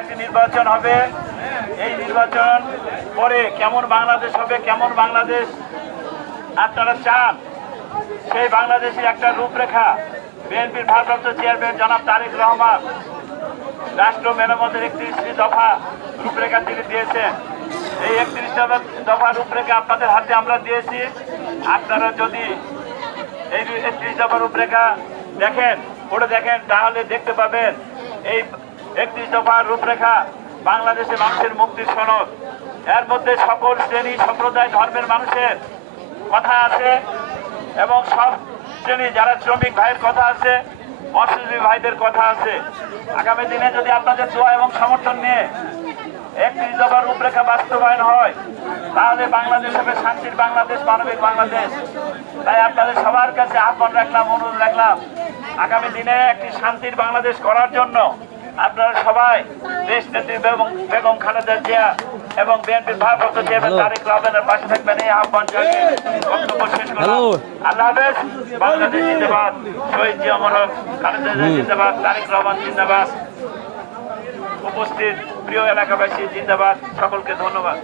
একটি নির্বাচন হবে। এই নির্বাচন পরে কেমন বাংলাদেশ হবে, কেমন বাংলাদেশ আপনারা চান? সেই বাংলাদেশের একটা রূপরেখা বিএনপির ভারপ্রাপ্ত চেয়ারম্যান জনাব তারেক রহমান রাষ্ট্র মেরামতের একত্রিশটি দফা রূপরেখা তিনি দিয়েছেন। এই একত্রিশ দফা রূপরেখা আপনাদের হাতে আমরা দিয়েছি। আপনারা যদি এই একত্রিশ দফা রূপরেখা দেখেন, পড়ে দেখেন, তাহলে দেখতে পাবেন এই একত্রিশ দফার রূপরেখা, বাংলাদেশে মানুষের মুক্তির সনদ। এর মধ্যে সকল শ্রেণি, সম্প্রদায়, ধর্মের মানুষের কথা আছে এবং সব শ্রেণি, যারা শ্রমিক ভাইয়ের কথা আছে, মৎস্যজীবী ভাইদের কথা আছে। আগামী দিনে যদি আপনাদের দোয়া এবং সমর্থন নিয়ে একত্রিশ দফার রূপরেখা বাস্তবায়ন হয়, তাহলে বাংলাদেশ হবে শান্তির বাংলাদেশ মানবিক বাংলাদেশ। তাই আপনাদের সবার কাছে আহ্বান রাখলাম, অনুরোধ রাখলাম, আগামী দিনে একটি শান্তির বাংলাদেশ করার জন্য। আপনারা সবাই দেশ নেত্রী বেগম খালেদা জিয়া এবং বিএনপির ভারপ্রাপ্ত চেয়ারম্যান তারেক রহমানের পাশে থাকবেন এই আহ্বান জানিয়ে বক্তব্য শেষ করলাম। আল্লাহ হাফেজ। বাংলাদেশ জিন্দাবাদ। শহীদ জিয়া মরক খালেদা জিয়া জিন্দাবাদ। তারেক রহমান জিন্দাবাদ। উপস্থিত প্রিয় এলাকাবাসী জিন্দাবাদ। সকলকে ধন্যবাদ।